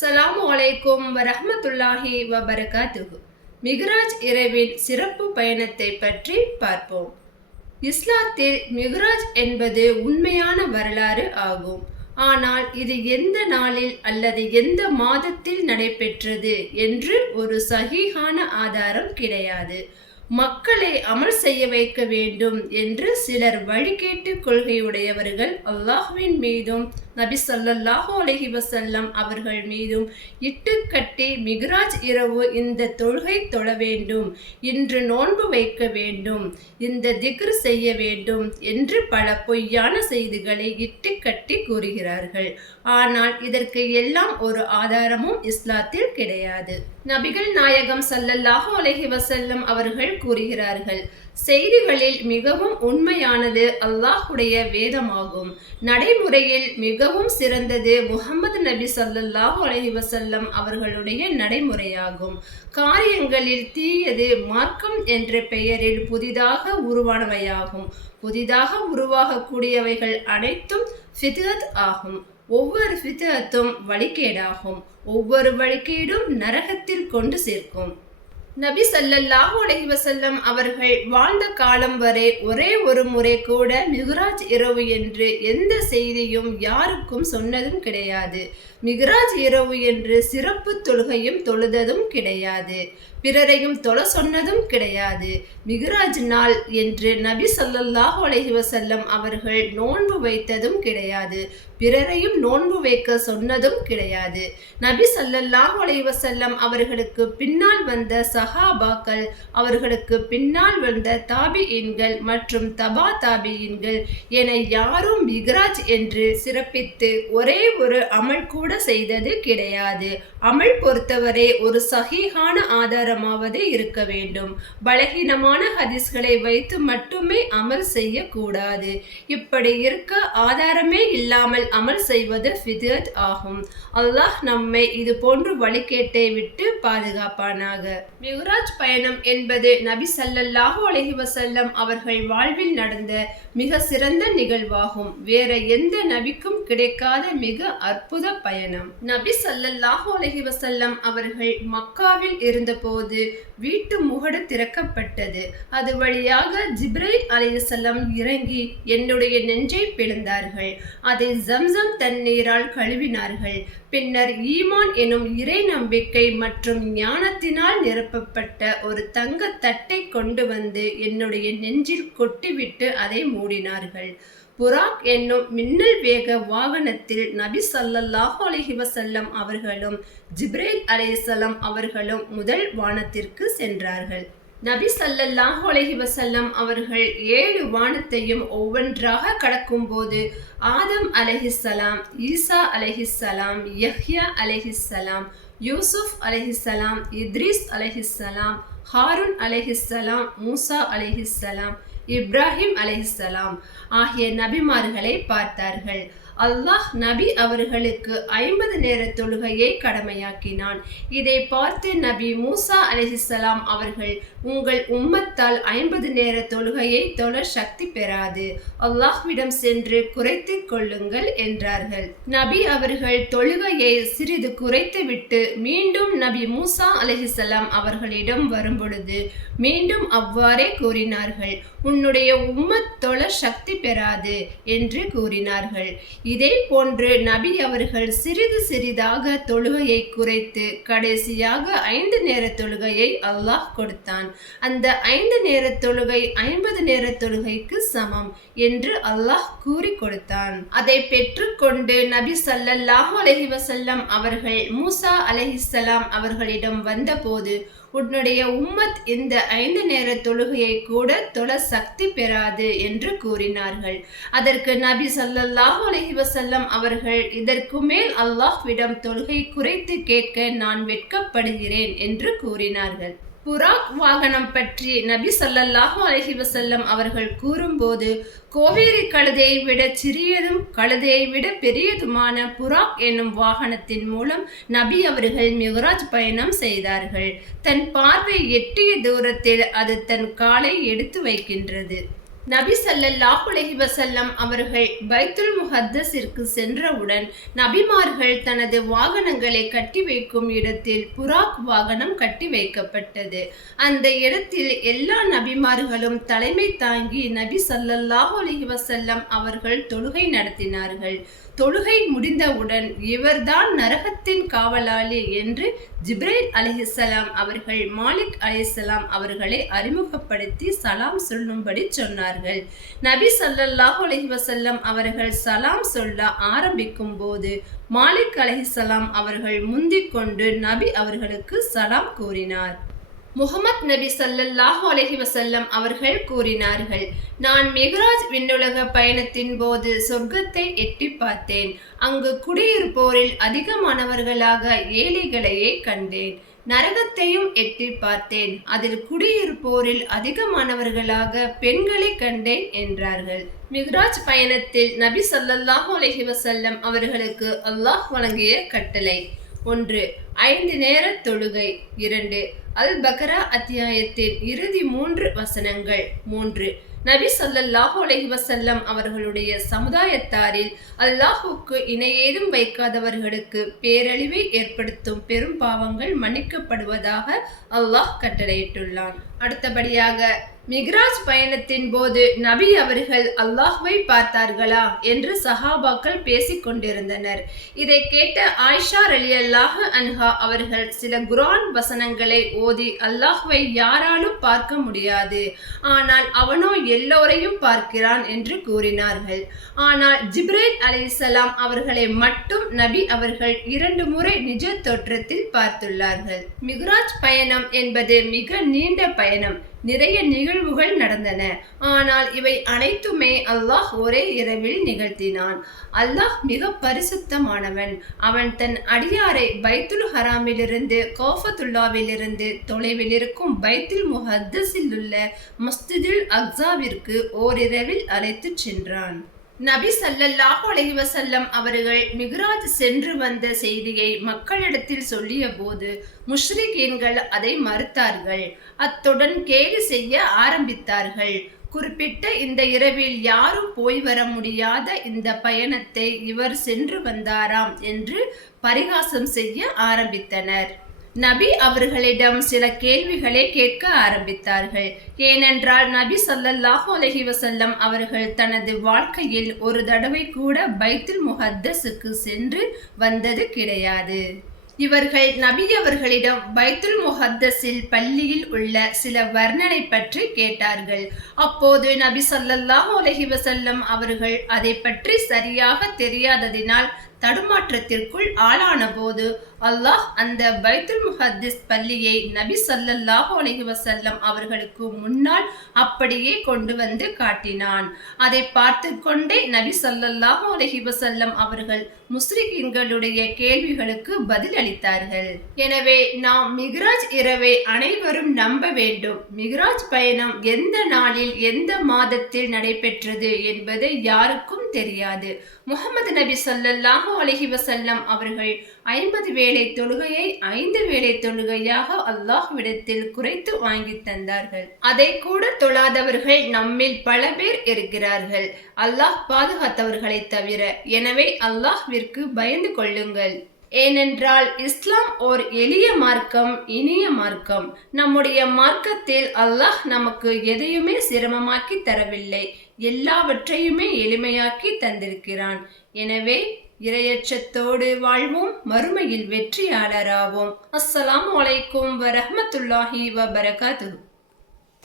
அஸ்ஸலாமு அலைக்கும் வரஹ்மத்துல்லாஹி வபரகாத்துகு மிகராஜ் இரவின் சிறப்பு பயணத்தை பற்றி பார்ப்போம். இஸ்லாத்தில் மிகராஜ் என்பது உண்மையான வரலாறு ஆகும். ஆனால் இது எந்த நாளில் அல்லது எந்த மாதத்தில் நடைபெற்றது என்று ஒரு சகிஹான ஆதாரம் கிடையாது. மக்களை அமல் செய்ய வைக்க வேண்டும் என்று சிலர் வழிகேட்டு கொள்கையுடையவர்கள் அல்லாஹ்வின் மீதும் நபி ஸல்லல்லாஹு அலஹி வசல்லம் அவர்கள் மீதும் இட்டுக்கட்டி மிகராஜ் இரவு இந்த தொழுகை தொழ வேண்டும். இன்று நோன்பு வைக்க வேண்டும். இந்த திக்ர் செய்ய வேண்டும் என்று பல பொய்யான செய்திகளை இட்டுக்கட்டி கூறுகிறார்கள். ஆனால் இதற்கு எல்லாம் ஒரு ஆதாரமும் இஸ்லாத்தில் கிடையாது. நபிகள் நாயகம் ஸல்லல்லாஹு அலஹி வசல்லம் அவர்கள் கூறுகிறார்கள் செய்திகளில் மிகவும் உண்மையானது அல்லாஹுடைய வேதமாகும். நடைமுறையில் மிகவும் சிறந்தது. முகமது நபி ஸல்லல்லாஹு அலஹி வசல்லம் அவர்களுடைய நடைமுறையாகும். காரியங்களில் தீயது மார்க்கம் என்ற பெயரில் புதிதாக உருவானவையாகும். புதிதாக உருவாகக்கூடியவைகள் அனைத்தும் ஃபிதத் ஆகும். ஒவ்வொரு ஃபிதத்தும் வழிகேடாகும். ஒவ்வொரு வழிகேடும் நரகத்தில் கொண்டு சேர்க்கும். நபி சல்லல்லாஹு அலஹி வசல்லம் அவர்கள் வாழ்ந்த காலம் வரை ஒரே ஒரு முறை கூட மிகுராஜ் இரவு என்று எந்த செய்தியும் யாருக்கும் சொன்னதும் கிடையாது. மிகுராஜ் இரவு என்று சிறப்பு தொழுகையும் தொழுததும் கிடையாது. பிறரையும் தொழ சொன்னதும் கிடையாது. மிகுராஜ் நாள் என்று நபி சொல்லல்லாஹு அலைஹி வஸல்லம் அவர்கள் நோன்பு வைத்ததும் கிடையாது. பிறரையும் நோன்பு வைக்க சொன்னதும் கிடையாது. நபி ஸல்லல்லாஹு அலைஹி அவர்களுக்கு பின்னால் வந்த சஹாபாக்கள் அவர்களுக்கு பின்னால் வந்த தாபியின்கள் மற்றும் தபா தாபியின்கள் என யாரும் மிகராஜ் என்று சிறப்பித்து ஒரே ஒரு அமல் கூட செய்தது கிடையாது. அமல் பொறுத்தவரை ஒரு சஹீஹான ஆதாரமாவது இருக்க வேண்டும். பலகீனமான ஹதீஸ்களை வைத்து மட்டுமே அமல் செய்யக்கூடாது. இப்படி இருக்க ஆதாரமே இல்லாமல் அமல் செய்வது ஃபிதத் ஆகும். அல்லாஹ் நம்மை இது போன்று வழிகேட்டை விட்டு பாதுகாப்பானாக. மிகுராஜ் பயணம் என்பது நபி சல்லல்லாஹு அலஹி வசல்லம் அவர்கள் வாழ்வில் நடந்த மிக சிறந்த நிகழ்வாகும். வேற எந்த நபிக்கும் கிடைக்காத மிக அற்புத பயணம். நபி சல்லல்லாஹு அலஹி வசல்லம் அவர்கள் மக்காவில் இருந்தபோது வீட்டு முகடு திறக்கப்பட்டது. அது வழியாக ஜிப்ரைல் அலையசல்லம் இறங்கி என்னுடைய நெஞ்சை பிளந்தார்கள். அதை ஜம்சம் தண்ணீரால் கழுவினார்கள். பின்னர் ஈமான் எனும் இறை நம்பிக்கை மற்றும் ஞானத்தினால் நிரப்பப்பட்ட ஒரு தங்க தட்டை கொண்டு வந்து என்னுடைய நெஞ்சில் கொட்டிவிட்டு அதை மூடினார்கள். புராக் என்னும் மின்னல் வேக வாகனத்தில் நபி சல்லல்லாஹு அலஹி வசல்லம் அவர்களும் ஜிப்ரேல் அலைஹிஸ்ஸலாம் அவர்களும் முதல் வானத்திற்கு சென்றார்கள். நபி ஸல்லல்லாஹு அலஹி வசல்லம் அவர்கள் ஏழு வானத்தையும் ஒவ்வொன்றாக கடக்கும்போது ஆதம் அலஹிசலாம் ஈசா அலஹிசலாம் யஹ்யா அலஹிசலாம் யூசுப் அலஹிசலாம் இத்ரீஸ் அலஹிசலாம் ஹாரூன் அலஹிசலாம் மூசா அலஹிசலாம் இப்ராஹிம் அலஹிசலாம் ஆகிய நபிமார்களை பார்த்தார்கள். அல்லாஹ் நபி அவர்களுக்கு ஐம்பது நேர தொழுகையை கடமையாக்கினான். இதை பார்த்து நபி மூசா அலிஹிசலாம் அவர்கள் உங்கள் உம்மத்தால் ஐம்பது நேர தொழுகையை தொழ சக்தி பெறாது. அல்லாஹ்விடம் சென்று குறைத்து கொள்ளுங்கள் என்றார்கள். நபி அவர்கள் தொழுகையை சிறிது குறைத்துவிட்டு மீண்டும் நபி மூசா அலிஹிசலாம் அவர்களிடம் வரும்பொழுது மீண்டும் அவ்வாறே கூறினார்கள் உன்னுடைய உம்மத் தொழ சக்தி பெறாது என்று கூறினார்கள். இதே போன்று நபி அவர்கள் சிறிது சிறிதாக தொழுகையை குறைத்து கடைசியாக ஐந்து நேர தொழுகையை அல்லாஹ் கொடுத்தான். அந்த ஐந்து நேர தொழுகை ஐம்பது நேர தொழுகைக்கு சமம் என்று அல்லாஹ் கூறி கொடுத்தான். அதை பெற்றுக்கொண்டு நபி ஸல்லல்லாஹு அலஹி வசல்லம் அவர்கள் மூசா அலஹிசலாம் அவர்களிடம் வந்தபோது உன்னுடைய உம்மத் இந்த ஐந்து நேர தொழுகையை கூட தொழ சக்தி பெறாது என்று கூறினார்கள். அதற்கு நபி ஸல்லல்லாஹு அலஹி வஸல்லம் அவர்கள் இதற்கு மேல் அல்லாஹ்விடம் தொழுகை குறைத்து கேட்க நான் வெட்கப்படுகிறேன் என்று கூறினார்கள். புராக் வாகனம் பற்றி நபி சல்லல்லாஹு அலஹி வசல்லம் அவர்கள் கூறும்போது கோவேரி கழுதையை விட சிறியதும் கழுதையை விட பெரியதுமான புராக் என்னும் வாகனத்தின் மூலம் நபி அவர்கள் மிகராஜ் பயணம் செய்தார்கள். தன் பார்வை எட்டிய தூரத்தில் அது தன் காலை எடுத்து வைக்கின்றது. நபி ஸல்லல்லாஹு அலைஹி வஸல்லம் அவர்கள் பைத்துல் முஹத்தஸிற்கு சென்றவுடன் நபிமார்கள் தனது வாகனங்களை கட்டி வைக்கும் இடத்தில் புராக் வாகனம் கட்டி வைக்கப்பட்டது. அந்த இடத்தில் எல்லா நபிமார்களும் தலைமை தாங்கி நபி ஸல்லல்லாஹு அலைஹி வஸல்லம் அவர்கள் தொழுகை நடத்தினார்கள். தொழுகை முடிந்தவுடன் இவர்தான் நரகத்தின் காவலாளி என்று ஜிப்ரைல் அலிஹலாம் அவர்கள் மாலிக் அலிசலாம் அவர்களை அறிமுகப்படுத்தி சலாம் சொல்லும்படி சொன்னார்கள். நபி சல்லாஹூ அலஹி வசல்லம் அவர்கள் சலாம் சொல்ல ஆரம்பிக்கும் போது மாலிக் அலிஹலாம் அவர்கள் முந்திக் கொண்டு நபி அவர்களுக்கு சலாம் கூறினார். முகமத் நபி சல்லல்லாஹு அலஹி வசல்லம் அவர்கள் கூறினார்கள் நான் மெகராஜ் விண்ணுலக பயணத்தின் போது சொர்க்கத்தை எட்டி பார்த்தேன். அங்கு குடியிருப்போரில் அதிகமானவர்களாக ஏழைகளையே கண்டேன். நரகத்தையும் எட்டி பார்த்தேன். அதில் குடியிருப்போரில் அதிகமானவர்களாக பெண்களை கண்டேன் என்றார்கள். மிக்ராஜ் பயணத்தில் நபி சல்லல்லாஹு அலஹி வசல்லம் அவர்களுக்கு அல்லாஹ் வழங்கிய கட்டளை. ஒன்று ஐந்து நேர தொழுகை. இரண்டு அல் பக்ரா அத்தியாயத்தின் இறுதி மூன்று வசனங்கள். மூன்று நபி ஸல்லல்லாஹு அலைஹி வஸல்லம் அவர்களுடைய சமுதாயத்தாரில் அல்லாஹுக்கு இணையேதும் வைக்காதவர்களுக்கு பேரழிவை ஏற்படுத்தும் பெரும் பாவங்கள் மன்னிக்கப்படுவதாக அல்லாஹ் கட்டளையிட்டுள்ளான். அடுத்தபடியாக மிக்ராஜ் பயணத்தின் போது நபி அவர்கள் அல்லாஹ்வை பார்த்தார்களா என்று சஹாபாக்கள் பேசிக் கொண்டிருந்தனர். இதை கேட்ட ஆயிஷா அலி அல்லாஹ் அன்ஹா அவர்கள் சில குரான் வசனங்களை ஓதி அல்லாஹ்வை யாராலும் பார்க்க முடியாது. ஆனால் அவனோ எல்லோரையும் பார்க்கிறான் என்று கூறினார்கள். ஆனால் ஜிப்ரேல் அலிசலாம் அவர்களை மட்டும் நபி அவர்கள் இரண்டு முறை நிஜ தோற்றத்தில் பார்த்துள்ளார்கள். மிக்ராஜ் பயணம் என்பது மிக நீண்ட பயணம் நிறைய நிகழ்வுகள் நடந்தன. ஆனால் இவை அனைத்துமே அல்லாஹ் ஒரே இரவில் நிகழ்த்தினான். அல்லாஹ் மிக பரிசுத்தமானவன். அவன் தன் அடியாரை பைத்துல் ஹராமிலிருந்து கோஃபத்துல்லாவிலிருந்து தொலைவில் இருக்கும் பைத்துல் முஹத்தஸில் உள்ள மஸ்திதுல் அக்ஸாவிற்கு ஓரிரவில் அழைத்துச் சென்றான். நபி ஸல்லல்லாஹு அலஹி வசல்லம் அவர்கள் மிக்ராஜ் சென்று வந்த செய்தியை மக்களிடத்தில் சொல்லிய போது முஷ்ரிகீன்கள் அதை மறுத்தார்கள். அத்துடன் கேலி செய்ய ஆரம்பித்தார்கள். குறிப்பிட்ட இந்த இரவில் யாரும் போய் வர முடியாத இந்த பயணத்தை இவர் சென்று வந்தாராம் என்று பரிகாசம் செய்ய ஆரம்பித்தனர். நபி அவர்களிடம் சில கேள்விகளை கேட்க ஆரம்பித்தார்கள். ஏனென்றால் நபி சல்லல்லாஹு அலஹி வசல்லம் அவர்கள் தனது வாழ்க்கையில் ஒரு தடவை கூட பைத்துல் முஹத்தஸுக்கு சென்று வந்தது கிடையாது. இவர்கள் நபி அவர்களிடம் பைத்துல் முஹத்தஸில் பள்ளியில் உள்ள சில வர்ணனை பற்றி கேட்டார்கள். அப்போது நபி சல்லல்லாஹு அலஹி வசல்லம் அவர்கள் அதை பற்றி சரியாக தெரியாததினால் தடுமாற்றத்திற்குள் ஆளான போது அல்லாஹ் அந்த பைத்துல் முஹத்திஸ் பள்ளியை நபி சல்லல்லாஹு அலஹி வசல்லம் அவர்களுக்கு முன்னால் அப்படியே கொண்டு வந்து காட்டினான். அதை பார்த்து கொண்டே நபி சல்லல்லாஹு அலஹி வசல்லம் அவர்கள் முஸ்லிம்களுடைய கேள்விகளுக்கு பதில் அளித்தார்கள். எனவே நாம் மிக்ராஜ் இரவை அனைவரும் நம்ப வேண்டும். மிக்ராஜ் பயணம் எந்த நாளில் எந்த மாதத்தில் நடைபெற்றது என்பது யாருக்கும் தெரியாது. முகமது நபி சொல்லல்லாஹு அலஹி வசல்லம் அவர்கள் ஐம்பது வேளை தொழுகையை ஐந்து வேளை தொழுகையாக அல்லாஹ்விடத்தில் குறைத்து வாங்கி தந்தார்கள். அதை கூட தொழாதவர்கள் நம்மில் பல பேர் இருக்கிறார்கள். அல்லாஹ் பாதுகாத்தவர்களை தவிர. எனவே அல்லாஹ்விற்கு பயந்து கொள்ளுங்கள். ஏனென்றால் இஸ்லாம் ஓர் எளிய மார்க்கம் இனிய மார்க்கம். நம்முடைய மார்க்கத்தில் அல்லாஹ் நமக்கு எதையுமே சிரமமாக்கி தரவில்லை. எல்லாவற்றையுமே எளிமையாக்கி தந்திருக்கிறான். எனவே இரையச்சத்தோடு வாழ்வோம் மறுமையில் வெற்றியாளராவோம். அஸ்ஸலாம் அலைக்கும் வரஹ்மத்துல்லாஹி வபரகாத்துஹு.